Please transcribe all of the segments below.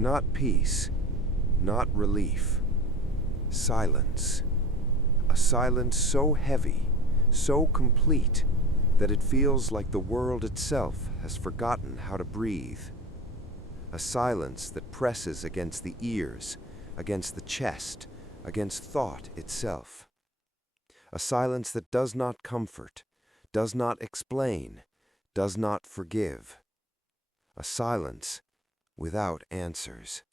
Not peace, not relief. Silence. A silence so heavy, so complete, that it feels like the world itself has forgotten how to breathe. A silence that presses against the ears, against the chest, against thought itself. A silence that does not comfort, does not explain, does not forgive. A silence without answers.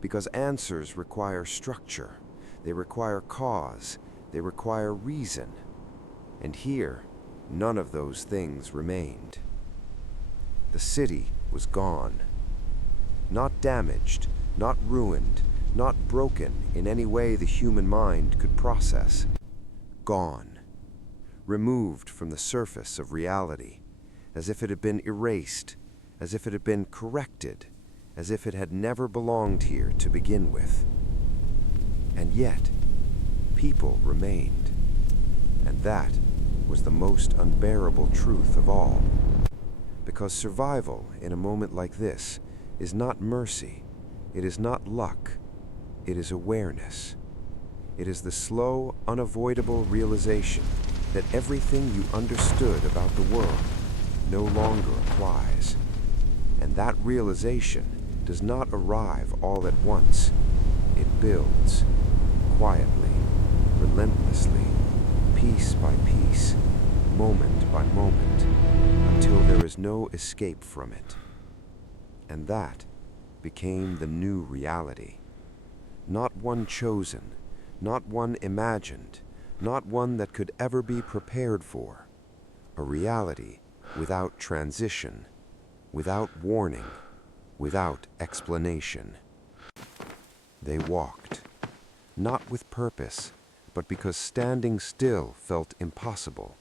Because answers require structure, they require cause, they require reason. And here, none of those things remained. The city was gone. Not damaged, not ruined, not broken in any way the human mind could process. Gone. Removed from the surface of reality, as if it had been erased, as if it had been corrected, as if it had never belonged here to begin with. And yet, people remained. And that was the most unbearable truth of all. Because survival in a moment like this is not mercy, it is not luck, it is awareness. It is the slow, unavoidable realization that everything you understood about the world no longer applies. And that realization does not arrive all at once. It builds, quietly, relentlessly, piece by piece, moment by moment, until there is no escape from it. And that became the new reality. Not one chosen, not one imagined, not one that could ever be prepared for. A reality without transition, without warning, without explanation. They walked, not with purpose, but because standing still felt impossible.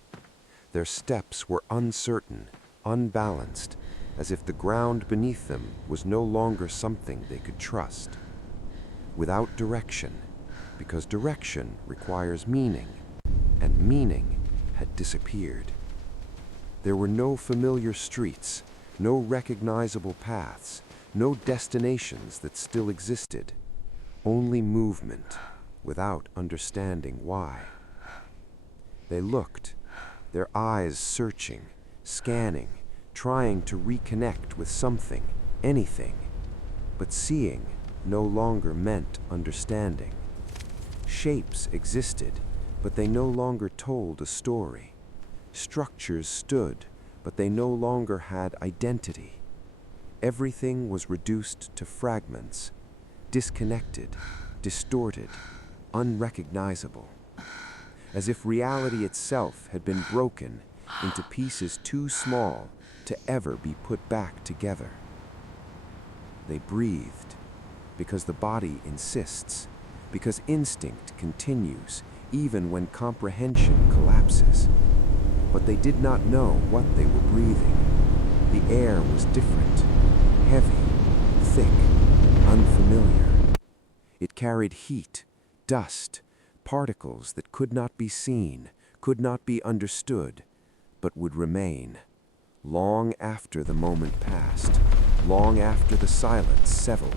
Their steps were uncertain, unbalanced, as if the ground beneath them was no longer something they could trust. Without direction, because direction requires meaning, and meaning had disappeared. There were no familiar streets, no recognizable paths, no destinations that still existed, only movement, without understanding why. They looked, their eyes searching, scanning, trying to reconnect with something, anything, but seeing no longer meant understanding. Shapes existed, but they no longer told a story. Structures stood, but they no longer had identity. Everything was reduced to fragments, disconnected, distorted, unrecognizable. As if reality itself had been broken into pieces too small to ever be put back together. They breathed, because the body insists, because instinct continues even when comprehension collapses. But they did not know what they were breathing. The air was different, heavy, thick, unfamiliar. It carried heat, dust, particles that could not be seen, could not be understood, but would remain, long after the moment passed, long after the silence settled,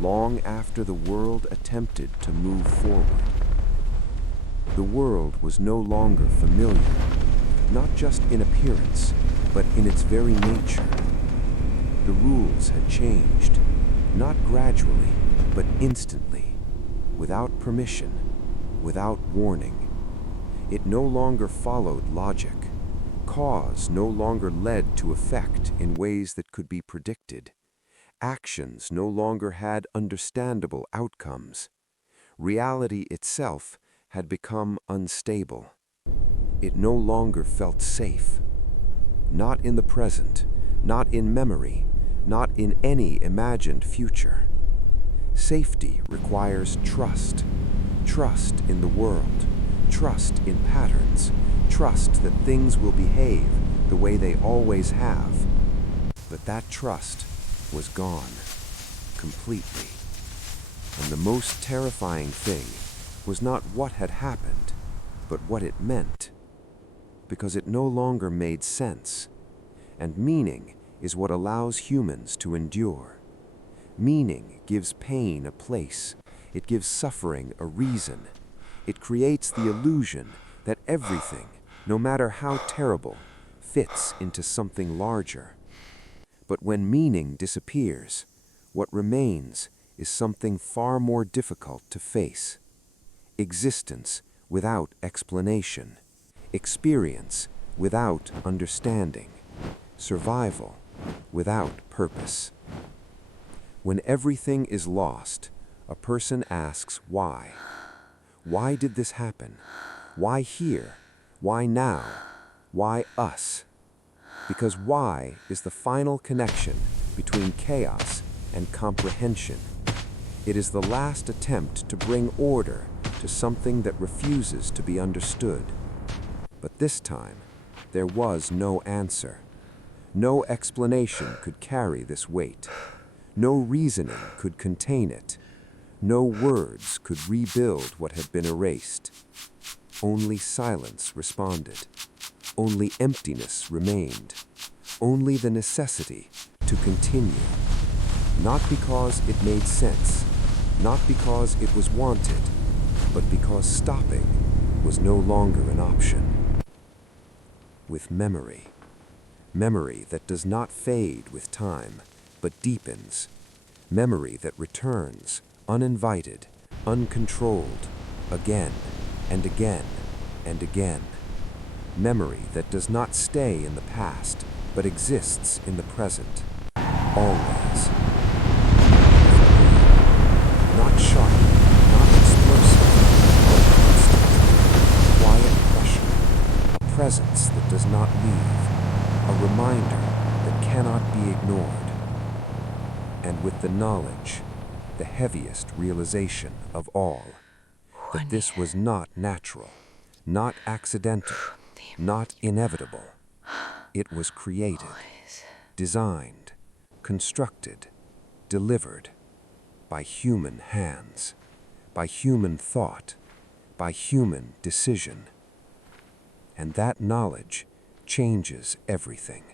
long after the world attempted to move forward. The world was no longer familiar, not just in appearance, but in its very nature. The rules had changed, not gradually, but instantly, without permission, without warning. It no longer followed logic. Cause no longer led to effect in ways that could be predicted. Actions no longer had understandable outcomes. Reality itself had become unstable. It no longer felt safe. Not in the present, not in memory, not in any imagined future. Safety requires trust. Trust in the world, trust in patterns, trust that things will behave the way they always have. But that trust was gone, completely. And the most terrifying thing was not what had happened, but what it meant. Because it no longer made sense. And meaning is what allows humans to endure. Meaning gives pain a place. It gives suffering a reason. It creates the illusion that everything, no matter how terrible, fits into something larger. But when meaning disappears, what remains is something far more difficult to face. Existence without explanation. Experience without understanding. Survival without purpose. When everything is lost, a person asks why. Why did this happen? Why here? Why now? Why us? Because why is the final connection between chaos and comprehension. It is the last attempt to bring order to something that refuses to be understood. But this time, there was no answer. No explanation could carry this weight. No reasoning could contain it. No words could rebuild what had been erased. Only silence responded. Only emptiness remained. Only the necessity to continue. Not because it made sense, not because it was wanted, but because stopping was no longer an option. With memory. Memory that does not fade with time, but deepens. Memory that returns, uninvited, uncontrolled, again and again and again. Memory that does not stay in the past, but exists in the present. Always. Not sharp, not explosive, but constant. Quiet pressure. A presence that does not leave. A reminder that cannot be ignored. And with the knowledge, the heaviest realization of all, that this was not natural, not accidental, not inevitable. It was created, designed, constructed, delivered by human hands, by human thought, by human decision. And that knowledge changes everything.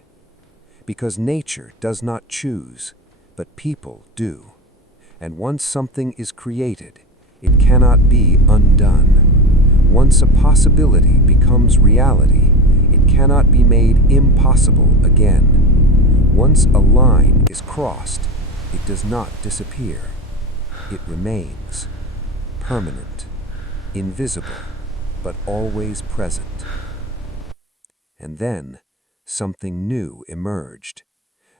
Because nature does not choose, but people do. And once something is created, it cannot be undone. Once a possibility becomes reality, it cannot be made impossible again. Once a line is crossed, it does not disappear. It remains, permanent, invisible, but always present. And then, something new emerged,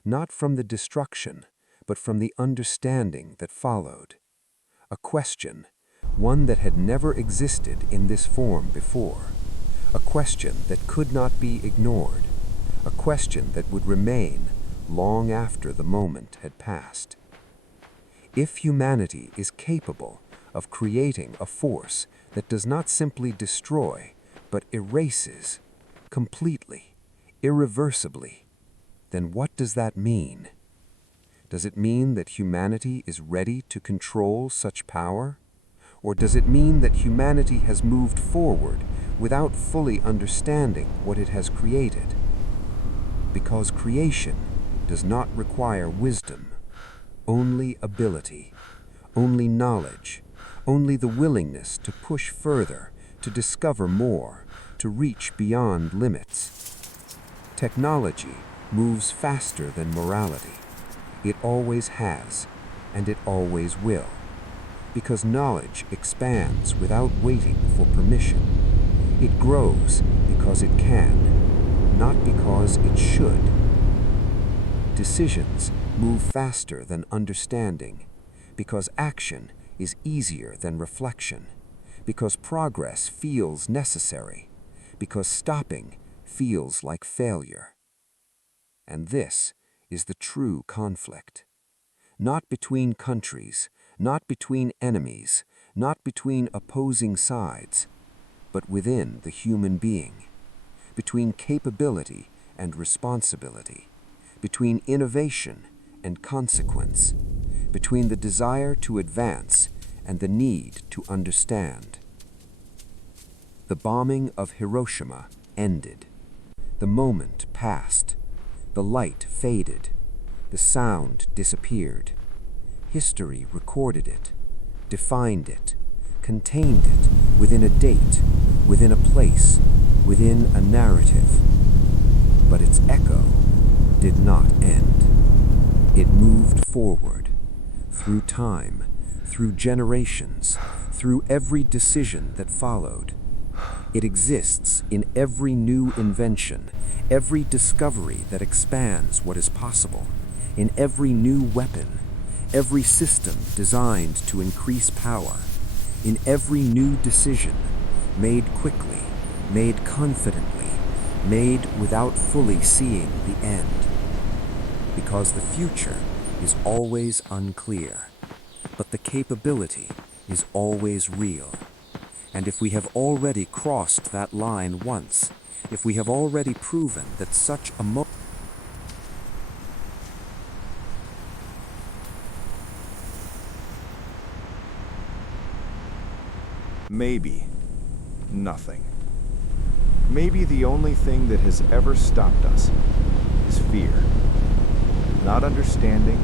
not from the destruction, but from the understanding that followed. A question, one that had never existed in this form before. A question that could not be ignored. A question that would remain long after the moment had passed. If humanity is capable of creating a force that does not simply destroy, but erases, completely, irreversibly, then what does that mean? Does it mean that humanity is ready to control such power? Or does it mean that humanity has moved forward without fully understanding what it has created? Because creation does not require wisdom, only ability, only knowledge, only the willingness to push further, to discover more, to reach beyond limits. Technology moves faster than morality. It always has, and it always will. Because knowledge expands without waiting for permission. It grows because it can, not because it should. Decisions move faster than understanding, because action is easier than reflection, because progress feels necessary, because stopping feels like failure. And this is the true conflict. Not between countries, not between enemies, not between opposing sides, but within the human being, between capability and responsibility, between innovation and consequence, between the desire to advance and the need to understand. The bombing of Hiroshima ended. The moment passed. The light faded. The sound disappeared. History recorded it, defined it, contained it within a date, within a place, within a narrative. But its echo did not end. It moved forward, through time, through generations, through every decision that followed. It exists in every new invention, every discovery that expands what is possible, in every new weapon, every system designed to increase power, in every new decision, made quickly, made confidently, made without fully seeing the end. Because the future is always unclear, but the capability is always real. And if we have already crossed that line once, if we have already proven that such a Maybe nothing. Maybe the only thing that has ever stopped us is fear. Not understanding,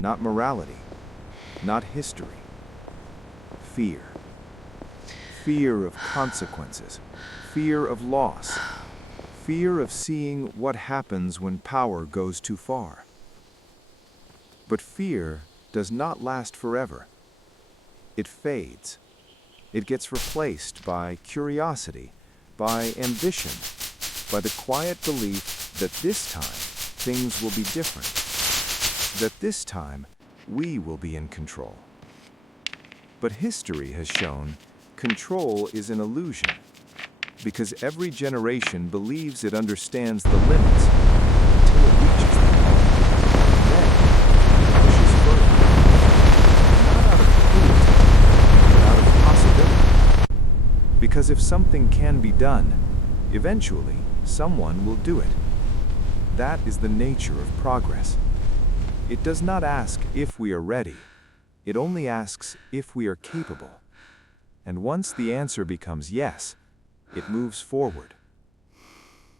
not morality, not history. Fear. Fear of consequences, fear of loss, fear of seeing what happens when power goes too far. But fear does not last forever. It fades. It gets replaced by curiosity, by ambition, by the quiet belief that this time things will be different, that this time we will be in control. But history has shown control is an illusion, because every generation believes it understands the limits until it reaches them. Then it pushes further, not out of cruelty, but out of possibility. Because if something can be done, eventually someone will do it. That is the nature of progress. It does not ask if we are ready. It only asks if we are capable. And once the answer becomes yes, it moves forward.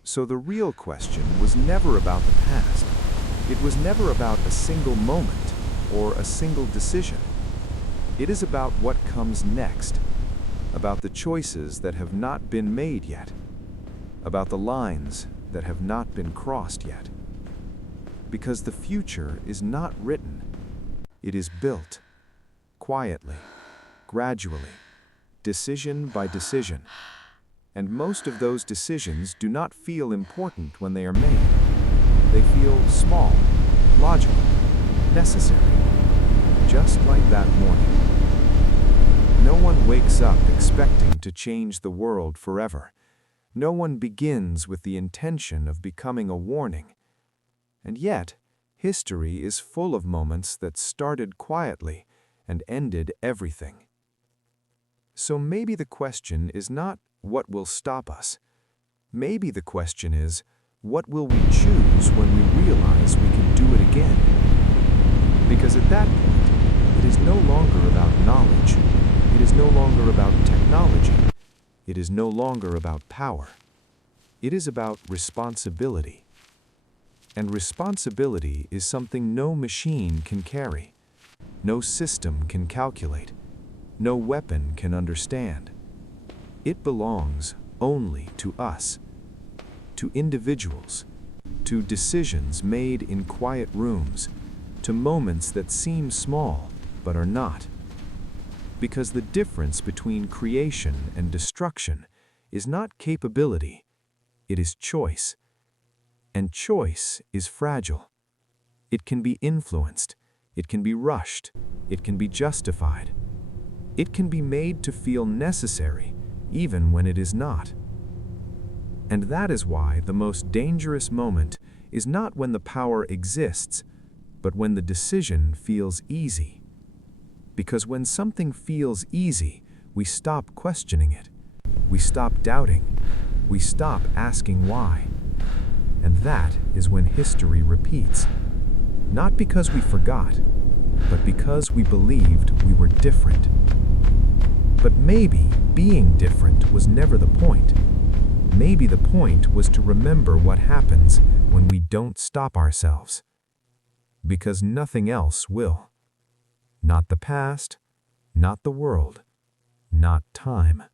So the real question was never about the past. It was never about a single moment or a single decision. It is about what comes next, about the choices that have not been made yet, about the lines that have not been crossed yet. Because the future is not written, it is built, quietly, gradually, decision by decision. And most of those decisions do not feel important when they are made. They feel small, logical, necessary, just like that morning. No one wakes up expecting to change the world forever. No one begins with the intention of becoming a warning. And yet, history is full of moments that started quietly and ended everything. So maybe the question is not what will stop us. Maybe the question is, what will we choose when we realize we can do it again? Because at that point, it is no longer about knowledge. It is no longer about technology. It is no longer about power. It is about responsibility. And responsibility is something no machine can carry, no system can calculate, no weapon can understand. It belongs only to us, to individuals, to decisions made in quiet rooms, to moments that seem small but are not. Because the difference between creation and destruction is not capability, it is choice. And choice is fragile. It can be influenced, it can be rushed, it can be justified. It can be made to feel necessary, even when it is not. And that is why the most dangerous moment is not when the power exists, but when the decision feels easy. Because when something feels easy, we stop questioning it. We stop doubting. We stop asking why. And that is when history repeats. Not because we forgot, but because we believed we were different. But maybe being different was never the point. Maybe the point was to remember what happens when we don't stop ourselves. Because nothing else will. Not the past, not the world, not time.